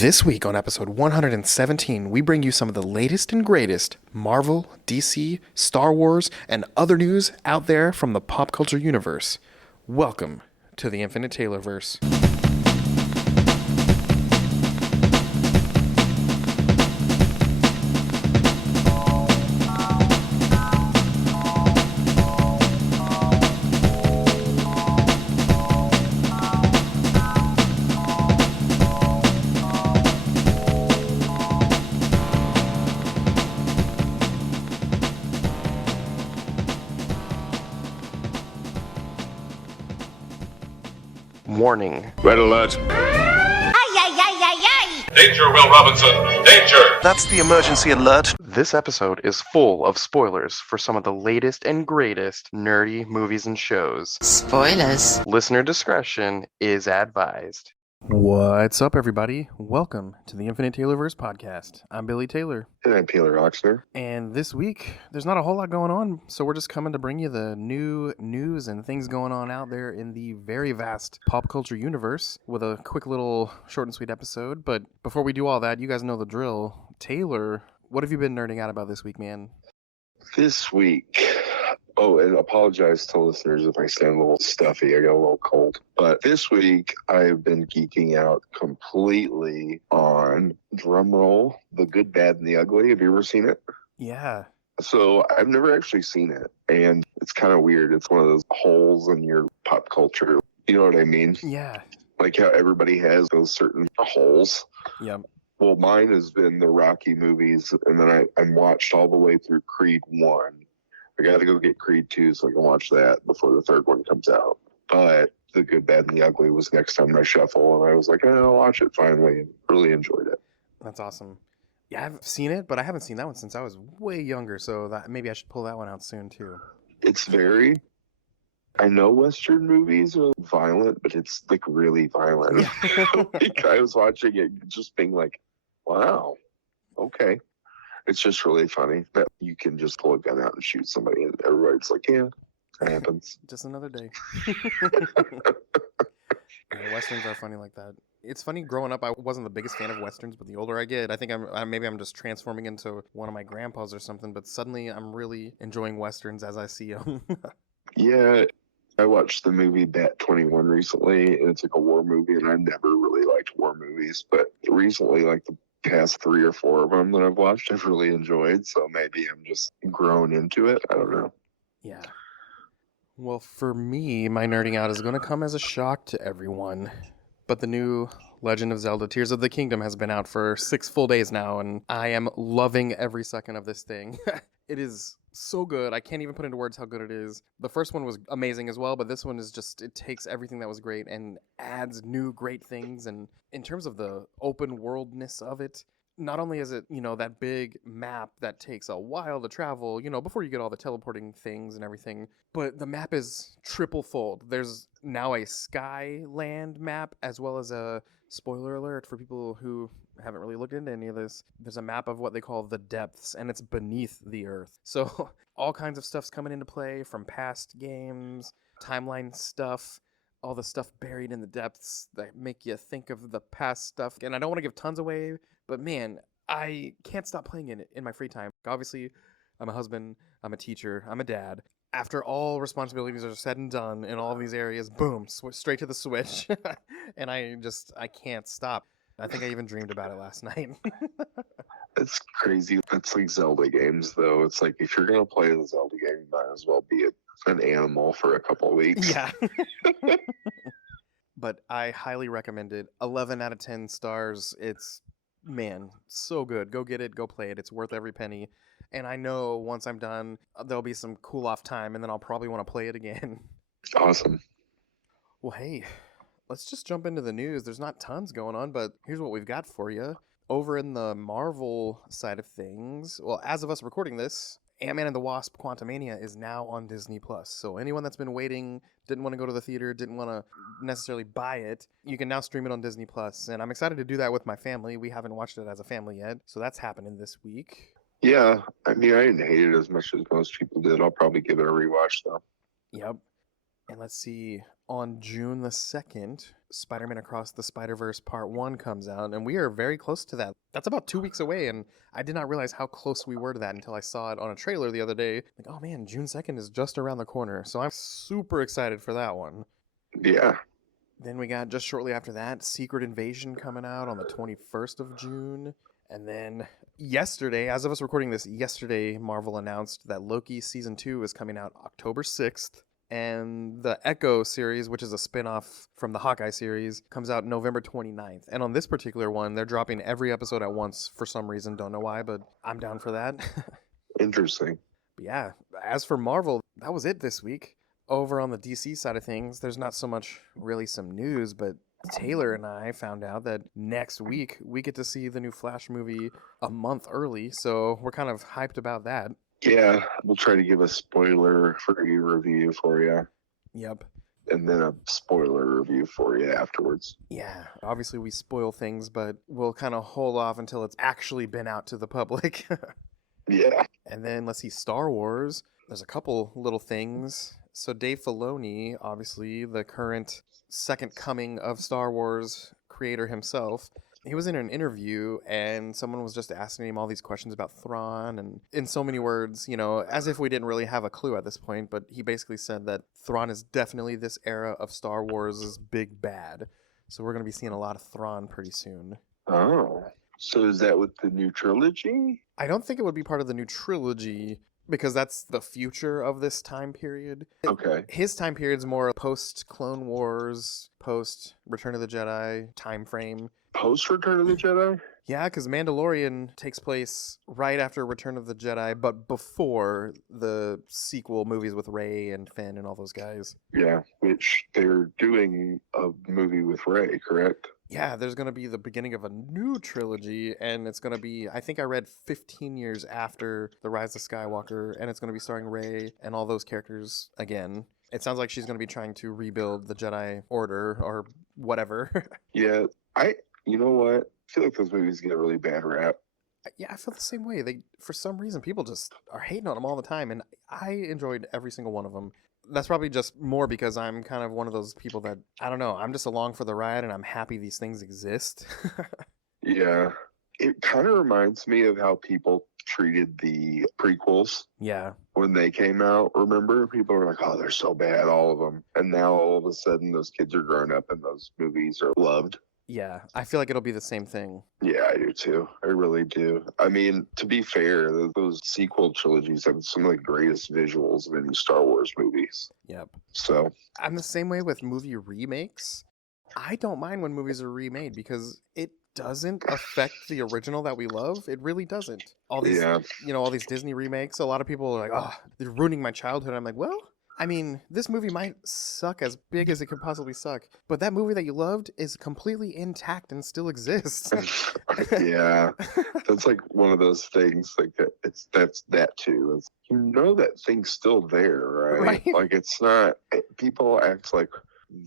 This week on episode 117, we bring you some of the latest and greatest Marvel, DC, Star Wars, and other news out there from the pop culture universe. Welcome to the Infinite Taylorverse. Warning. Red alert. Ay, ay, ay, ay, ay! Danger, Will Robinson. Danger! That's the emergency alert. This episode is full of spoilers for some of the latest and greatest nerdy movies and shows. Spoilers. Listener discretion is advised. What's up, everybody? Welcome to the Infinite Taylorverse podcast. I'm Billy Taylor. And I'm Taylor Oxner. And this week, there's not a whole lot going on, so we're just coming to bring you the new news and things going on out there in the very vast pop culture universe with a quick little short and sweet episode. But before we do all that, you guys know the drill. Taylor, what have you been nerding out about this week, man? This week, and apologize to listeners if I sound a little stuffy. I got a little cold. But this week, I've been geeking out completely on, drumroll, The Good, Bad, and the Ugly. Have you ever seen it? Yeah. So I've never actually seen it, and it's kind of weird. It's one of those holes in your pop culture. You know what I mean? Yeah. Like how everybody has those certain holes. Yep. Well, mine has been the Rocky movies, and then I watched all the way through Creed 1. I got to go get Creed 2 so I can watch that before the third one comes out. But The Good, Bad, and the Ugly was next on my shuffle, and I was like, I'll watch it finally, and really enjoyed it. That's awesome. Yeah, I've seen it, but I haven't seen that one since I was way younger, so that maybe I should pull that one out soon, too. It's very... I know Western movies are violent, but it's, like, really violent. Yeah. Like, I was watching it just being like, wow, okay. It's just really funny that you can just pull a gun out and shoot somebody, and everybody's like, yeah, that happens. Just another day. Yeah, Westerns are funny like that. It's funny, growing up, I wasn't the biggest fan of Westerns, but the older I get, I think maybe I'm just transforming into one of my grandpas or something, but suddenly I'm really enjoying Westerns as I see them. Yeah, I watched the movie Bat 21 recently, and it's like a war movie, and I never really liked war movies, but recently, like the past 3 or 4 of them that I've watched, I've really enjoyed, so maybe I'm just grown into it. I don't know. Yeah. Well, for me, my nerding out is going to come as a shock to everyone, but the new Legend of Zelda Tears of the Kingdom has been out for 6 full days now, and I am loving every second of this thing. It is so good. I can't even put into words how good it is. The first one was amazing as well, but this one is just, it takes everything that was great and adds new great things. And in terms of the open worldness of it, not only is it, that big map that takes a while to travel, before you get all the teleporting things and everything, but the map is triple fold. There's now a Skyland map as well as a, spoiler alert for people who haven't really looked into any of this, there's a map of what they call the depths, and it's beneath the earth. So all kinds of stuff's coming into play from past games, timeline stuff, all the stuff buried in the depths that make you think of the past stuff. And I don't want to give tons away, but man, I can't stop playing it in my free time. Obviously, I'm a husband, I'm a teacher, I'm a dad. After all responsibilities are said and done in all of these areas, boom, straight to the Switch. And I can't stop. I think I even dreamed about it last night. It's crazy. It's like Zelda games, though. It's like, if you're going to play the Zelda game, you might as well be an animal for a couple of weeks. Yeah. But I highly recommend it. 11 out of 10 stars. It's, man, so good. Go get it. Go play it. It's worth every penny. And I know once I'm done, there'll be some cool off time, and then I'll probably want to play it again. Awesome. Well, hey, let's just jump into the news. There's not tons going on, but here's what we've got for you. Over in the Marvel side of things, well, as of us recording this, Ant-Man and the Wasp: Quantumania is now on Disney+. So anyone that's been waiting, didn't want to go to the theater, didn't want to necessarily buy it, you can now stream it on Disney+. And I'm excited to do that with my family. We haven't watched it as a family yet, so that's happening this week. Yeah, I mean, I didn't hate it as much as most people did. I'll probably give it a rewatch, though. Yep. And let's see. on June the 2nd, Spider-Man Across the Spider-Verse Part 1 comes out, and we are very close to that. That's about 2 weeks away, and I did not realize how close we were to that until I saw it on a trailer the other day. Like, oh man, June 2nd is just around the corner, so I'm super excited for that one. Yeah. Then we got, just shortly after that, Secret Invasion coming out on the 21st of June. And then yesterday, as of us recording this, yesterday Marvel announced that Loki Season 2 is coming out October 6th. And the Echo series, which is a spin-off from the Hawkeye series, comes out November 29th. And on this particular one, they're dropping every episode at once for some reason. Don't know why, but I'm down for that. Interesting. But yeah, as for Marvel, that was it this week. Over on the DC side of things, there's not so much really some news, but Taylor and I found out that next week we get to see the new Flash movie a month early, so we're kind of hyped about that. Yeah, we'll try to give a spoiler-free review for you. Yep. And then a spoiler review for you afterwards. Yeah, obviously we spoil things, but we'll kind of hold off until it's actually been out to the public. Yeah. And then let's see, Star Wars. There's a couple little things. So Dave Filoni, obviously the current second coming of Star Wars creator himself, he was in an interview and someone was just asking him all these questions about Thrawn, and in so many words, you know, as if we didn't really have a clue at this point, but he basically said that Thrawn is definitely this era of Star Wars' big bad. So we're going to be seeing a lot of Thrawn pretty soon. Oh. So is that with the new trilogy? I don't think it would be part of the new trilogy because that's the future of this time period. Okay. His time period's more post-Clone Wars, post-Return of the Jedi time frame. Post-Return of the Jedi? Yeah, because Mandalorian takes place right after Return of the Jedi, but before the sequel movies with Rey and Finn and all those guys. Yeah, which they're doing a movie with Rey, correct? Yeah, there's going to be the beginning of a new trilogy, and it's going to be, I think I read 15 years after The Rise of Skywalker, and it's going to be starring Rey and all those characters again. It sounds like she's going to be trying to rebuild the Jedi Order or whatever. Yeah, you know what? I feel like those movies get a really bad rap. Yeah, I feel the same way. For some reason, people just are hating on them all the time, and I enjoyed every single one of them. That's probably just more because I'm kind of one of those people that, I don't know, I'm just along for the ride, and I'm happy these things exist. Yeah. It kind of reminds me of how people treated the prequels Yeah. when they came out. Remember? People were like, oh, they're so bad, all of them. And now all of a sudden those kids are grown up and those movies are loved. Yeah, I feel like it'll be the same thing. Yeah, I do too. I really do. I mean, to be fair, those sequel trilogies have some of the greatest visuals of any Star Wars movies. Yep. So, I'm the same way with movie remakes. I don't mind when movies are remade because it doesn't affect the original that we love. It really doesn't. All these, yeah. all these Disney remakes, a lot of people are like, oh, they're ruining my childhood. I'm like, well, I mean, this movie might suck as big as it could possibly suck, but that movie that you loved is completely intact and still exists. Yeah. That's like one of those things, like that's that too. It's, that thing's still there, right? Like it's not, people act like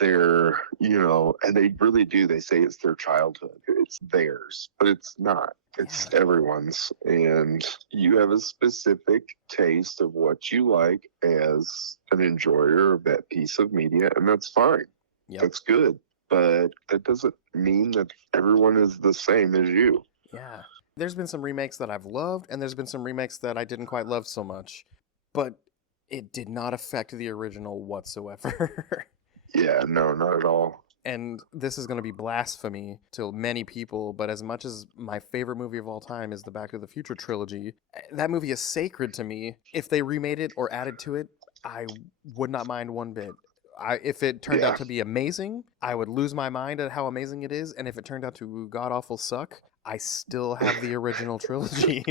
they're, and they really do. They say it's their childhood. It's theirs, but it's not. It's everyone's. And you have a specific taste of what you like as an enjoyer of that piece of media, and that's fine. Yep. That's good. But that doesn't mean that everyone is the same as you. Yeah. There's been some remakes that I've loved, and there's been some remakes that I didn't quite love so much. But it did not affect the original whatsoever. Yeah, no, not at all. And this is going to be blasphemy to many people, but as much as my favorite movie of all time is the Back to the Future trilogy, that movie is sacred to me. If they remade it or added to it, I would not mind one bit. If it turned out to be amazing, I would lose my mind at how amazing it is. And if it turned out to god-awful suck, I still have the original trilogy.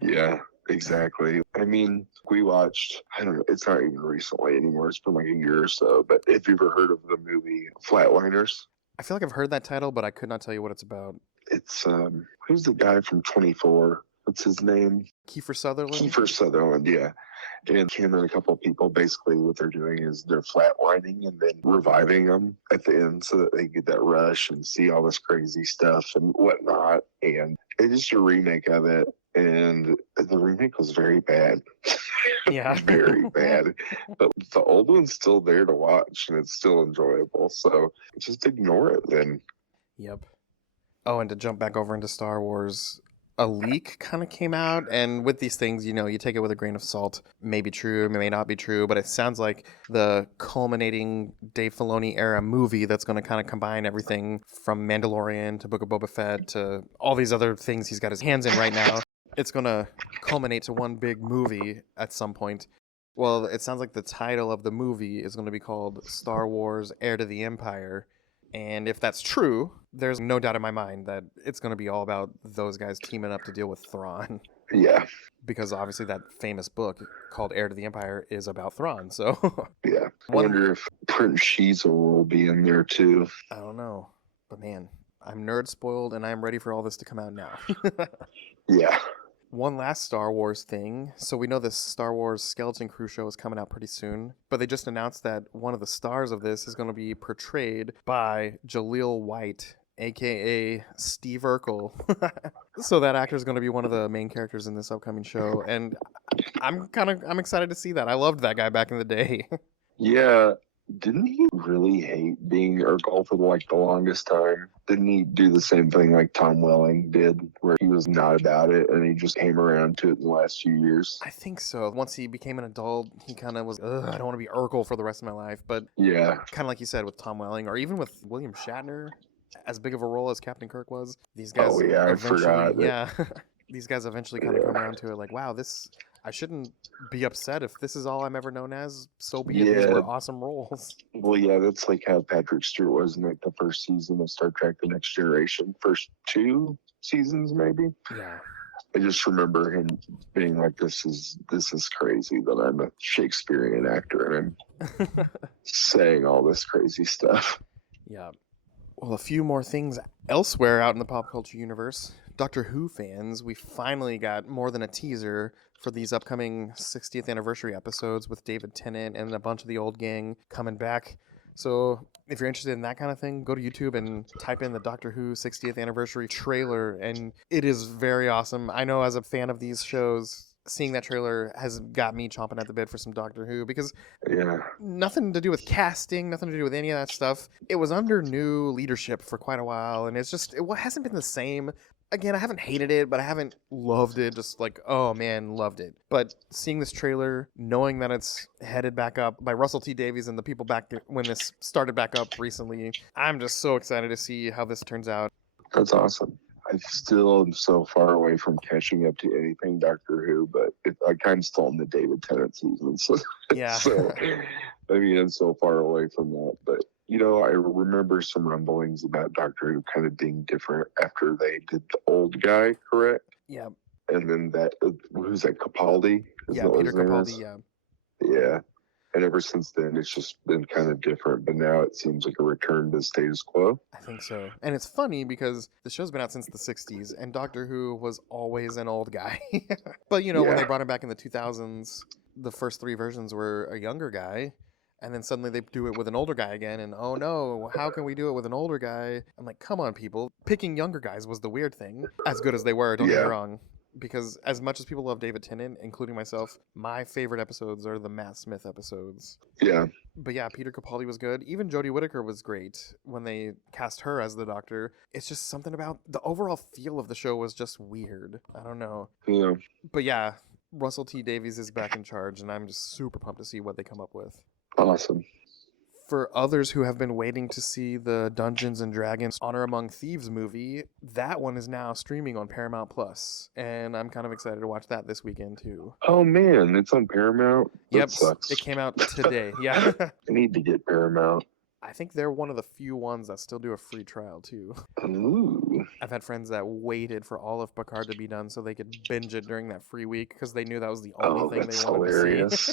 Yeah. Exactly. I mean, we watched, I don't know, it's not even recently anymore. It's been like a year or so. But have you ever heard of the movie Flatliners? I feel like I've heard that title, but I could not tell you what it's about. It's, who's the guy from 24? What's his name? Kiefer Sutherland? Kiefer Sutherland, yeah. And him and a couple of people, basically what they're doing is they're flatlining and then reviving them at the end so that they get that rush and see all this crazy stuff and whatnot. And it's just a remake of it. and the remake was very bad. Yeah. Very bad. But the old one's still there to watch, and it's still enjoyable. So just ignore it then. Yep. Oh, and to jump back over into Star Wars, a leak kind of came out, and with these things, you take it with a grain of salt. May be true, may not be true, but it sounds like the culminating Dave Filoni era movie that's going to kind of combine everything from Mandalorian to Book of Boba Fett to all these other things he's got his hands in right now. It's going to culminate to one big movie at some point. Well, it sounds like the title of the movie is going to be called Star Wars Heir to the Empire. And if that's true, there's no doubt in my mind that it's going to be all about those guys teaming up to deal with Thrawn. Yeah. Because obviously that famous book called Heir to the Empire is about Thrawn. So Yeah. I wonder if Prince Shiza will be in there too. I don't know. But man, I'm nerd spoiled and I'm ready for all this to come out now. Yeah. One last Star Wars thing. So we know this Star Wars Skeleton Crew show is coming out pretty soon, but they just announced that one of the stars of this is going to be portrayed by Jaleel White, aka Steve Urkel. So that actor is going to be one of the main characters in this upcoming show, and I'm excited to see that. I loved that guy back in the day. Yeah. Didn't he really hate being Urkel for the longest time? Didn't he do the same thing like Tom Welling did, where he was not about it and he just came around to it in the last few years? I think so. Once he became an adult, he kind of was, I don't want to be Urkel for the rest of my life. But yeah, kind of like you said with Tom Welling, or even with William Shatner, as big of a role as Captain Kirk was, these guys. Oh yeah, I forgot. Yeah, these guys eventually kind of come around to it. Like, wow, I shouldn't be upset if this is all I'm ever known as. So be it. These were awesome roles. Well, yeah, that's like how Patrick Stewart was in the first season of Star Trek: The Next Generation. First 2 seasons, maybe. Yeah. I just remember him being like, "This is crazy that I'm a Shakespearean actor and I'm saying all this crazy stuff." Yeah. Well, a few more things elsewhere out in the pop culture universe. Doctor Who fans, we finally got more than a teaser for these upcoming 60th anniversary episodes with David Tennant and a bunch of the old gang coming back. So if you're interested in that kind of thing, go to YouTube and type in the Doctor Who 60th anniversary trailer, and it is very awesome. I know as a fan of these shows, seeing that trailer has got me chomping at the bit for some Doctor Who, because nothing to do with casting, nothing to do with any of that stuff. It was under new leadership for quite a while, and it hasn't been the same. Again, I haven't hated it, but I haven't loved it. Just like, oh man, loved it. But seeing this trailer, knowing that it's headed back up by Russell T Davies and the people back when this started back up recently, I'm just so excited to see how this turns out. That's awesome. I still am so far away from catching up to anything Doctor Who, but I kind of still in the David Tennant season. So, yeah. So, I mean, I'm so far away from that. But, I remember some rumblings about Doctor Who kind of being different after they did the old guy, correct? Yeah. And then who's that, Capaldi? Yeah, Peter Capaldi, yeah. Yeah. And ever since then, it's just been kind of different. But now it seems like a return to status quo. I think so. And it's funny because the show's been out since the 60s, and Doctor Who was always an old guy. But, when they brought him back in the 2000s, the first 3 versions were a younger guy. And then suddenly they do it with an older guy again. And, oh no, how can we do it with an older guy? I'm like, come on, people. Picking younger guys was the weird thing. As good as they were, don't get me wrong. Because as much as people love David Tennant, including myself, my favorite episodes are the Matt Smith episodes. Yeah. But yeah, Peter Capaldi was good. Even Jodie Whittaker was great when they cast her as the Doctor. It's just something about the overall feel of the show was just weird. I don't know. Yeah. But yeah, Russell T Davies is back in charge, and I'm just super pumped to see what they come up with. Awesome. For others who have been waiting to see the Dungeons and Dragons Honor Among Thieves movie, that one is now streaming on Paramount Plus, and I'm kind of excited to watch that this weekend too. Oh man, it's on Paramount? Yep, that sucks. It came out today. Yeah. I need to get Paramount. I think they're one of the few ones that still do a free trial too. Ooh. I've had friends that waited for all of Picard to be done so they could binge it during that free week because they knew that was the only thing they wanted to see.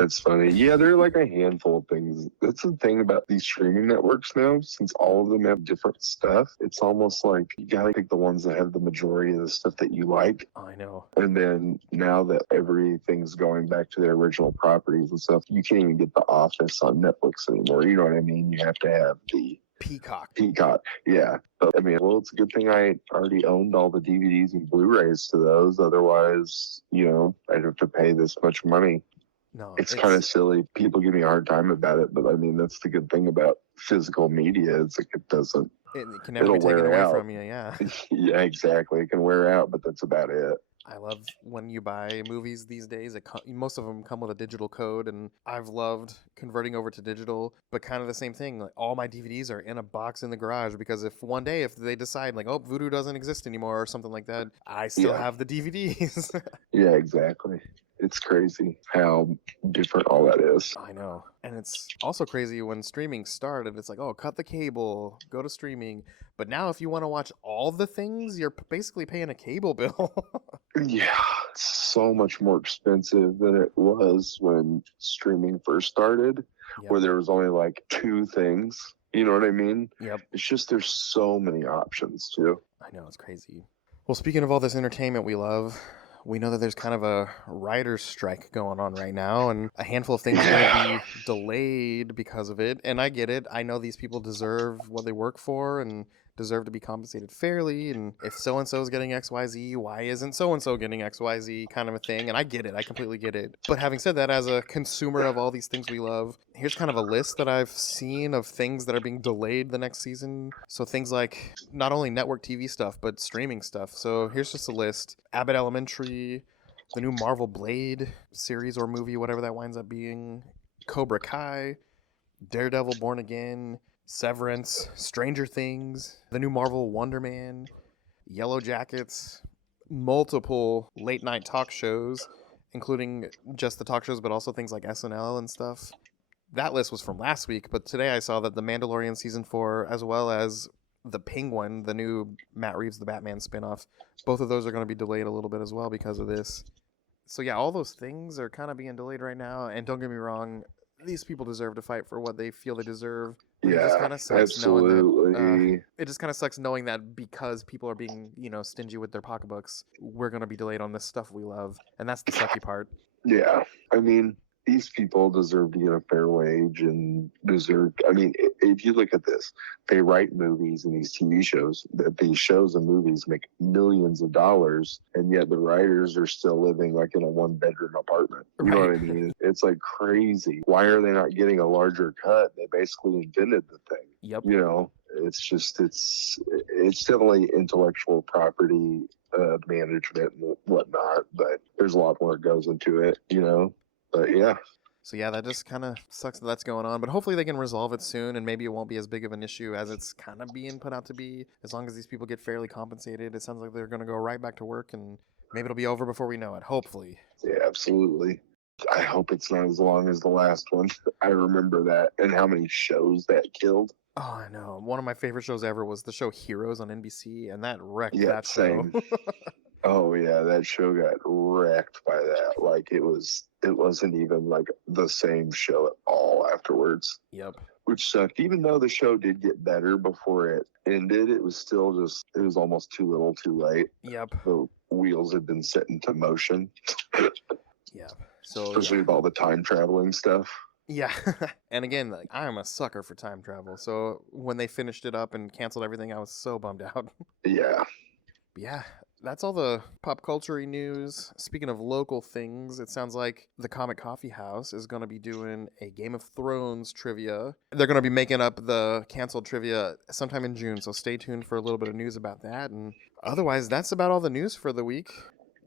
That's funny. Yeah, there are like a handful of things. That's the thing about these streaming networks now. Since all of them have different stuff, it's almost like you gotta pick the ones that have the majority of the stuff that you like. I know. And then now that everything's going back to their original properties and stuff, you can't even get The Office on Netflix anymore. You know what I mean? You have to have the Peacock. Peacock. Yeah. But, I mean, well, it's a good thing I already owned all the DVDs and Blu-rays to those. Otherwise, I'd have to pay this much money. No, It's kind of silly. People give me a hard time about it, but I mean, that's the good thing about physical media. It's like it can never be taken away from you. Yeah. Yeah, exactly. It can wear out, but that's about it. I love when you buy movies these days. Most of them come with a digital code, and I've loved converting over to digital. But kind of the same thing. Like all my DVDs are in a box in the garage because if one day if they decide like, oh, Voodoo doesn't exist anymore or something like that, I still have the DVDs. Yeah, exactly. It's crazy how different all that is. I know. And it's also crazy when streaming started. It's like, oh, cut the cable, go to streaming. But now if you want to watch all the things, you're basically paying a cable bill. Yeah, it's so much more expensive than it was when streaming first started, where there was only like 2 things. You know what I mean? Yep. It's just there's so many options too. I know, it's crazy. Well, speaking of all this entertainment we love, we know that there's kind of a writer's strike going on right now, and a handful of things are going to be delayed because of it. And I get it. I know these people deserve what they work for and deserve to be compensated fairly. And if so-and-so is getting XYZ, why isn't so-and-so getting XYZ kind of a thing? And I get it. I completely get it. But having said that, as a consumer of all these things we love, here's kind of a list that I've seen of things that are being delayed the next season. So things like not only network TV stuff, but streaming stuff. So here's just a list. Abbott Elementary, the new Marvel Blade series or movie, whatever that winds up being, Cobra Kai, Daredevil Born Again, Severance, Stranger Things, the new Marvel Wonder Man, Yellow Jackets, multiple late night talk shows, including just the talk shows, but also things like SNL and stuff. That list was from last week, but today I saw that The Mandalorian Season 4, as well as The Penguin, the new Matt Reeves, the Batman spinoff, both of those are going to be delayed a little bit as well because of this. So yeah, all those things are kind of being delayed right now, and don't get me wrong, these people deserve to fight for what they feel they deserve. Yeah, it just kind of sucks absolutely. Knowing that, it just kind of sucks knowing that because people are being, stingy with their pocketbooks, we're going to be delayed on this stuff we love. And that's the sucky part. Yeah. I mean, these people deserve to get a fair wage and if you look at this, they write movies and these TV shows, that these shows and movies make millions of dollars, and yet the writers are still living like in a 1-bedroom apartment. You know what I mean? It's like crazy. Why are they not getting a larger cut? They basically invented the thing. Yep. It's just, it's definitely intellectual property management and whatnot, but there's a lot more that goes into it, But yeah. So yeah, that just kind of sucks that that's going on. But hopefully they can resolve it soon, and maybe it won't be as big of an issue as it's kind of being put out to be. As long as these people get fairly compensated, it sounds like they're going to go right back to work, and maybe it'll be over before we know it. Hopefully. Yeah, absolutely. I hope it's not as long as the last one. I remember that and how many shows that killed. Oh, I know. One of my favorite shows ever was the show Heroes on NBC, and that wrecked that show. Same. Oh yeah, that show got wrecked by that. Like it wasn't even like the same show at all afterwards. Yep. Which sucked. Even though the show did get better before it ended, it was still it was almost too little too late. Yep. The wheels had been set into motion. Yep. So especially with all the time traveling stuff. Yeah. And again, like, I am a sucker for time travel. So when they finished it up and canceled everything, I was so bummed out. Yeah. Yeah. That's all the pop culture news. Speaking of local things, it sounds like the Comic Coffee House is going to be doing a Game of Thrones trivia. They're going to be making up the canceled trivia sometime in June, so stay tuned for a little bit of news about that. And otherwise, that's about all the news for the week.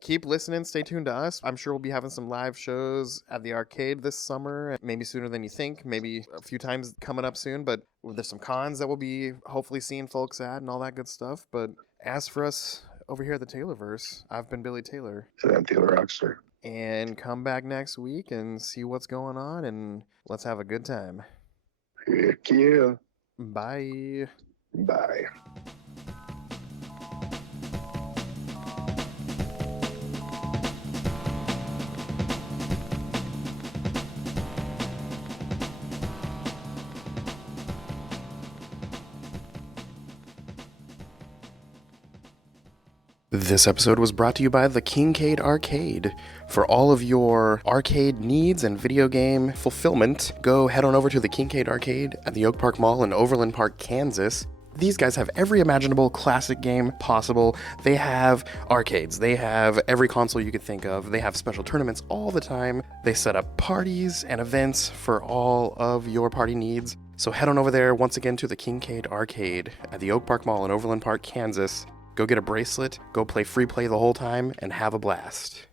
Keep listening, stay tuned to us. I'm sure we'll be having some live shows at the arcade this summer, maybe sooner than you think, maybe a few times coming up soon, but there's some cons that we'll be hopefully seeing folks at and all that good stuff. But as for us over here at the Taylorverse, I've been Billy Taylor. And I'm Taylor Rockster. And come back next week and see what's going on, and let's have a good time. Heck yeah. Bye. Bye. This episode was brought to you by the Kincaid Arcade. For all of your arcade needs and video game fulfillment, go head on over to the Kincaid Arcade at the Oak Park Mall in Overland Park, Kansas. These guys have every imaginable classic game possible. They have arcades. They have every console you could think of. They have special tournaments all the time. They set up parties and events for all of your party needs. So head on over there once again to the Kincaid Arcade at the Oak Park Mall in Overland Park, Kansas. Go get a bracelet, go play free play the whole time, and have a blast.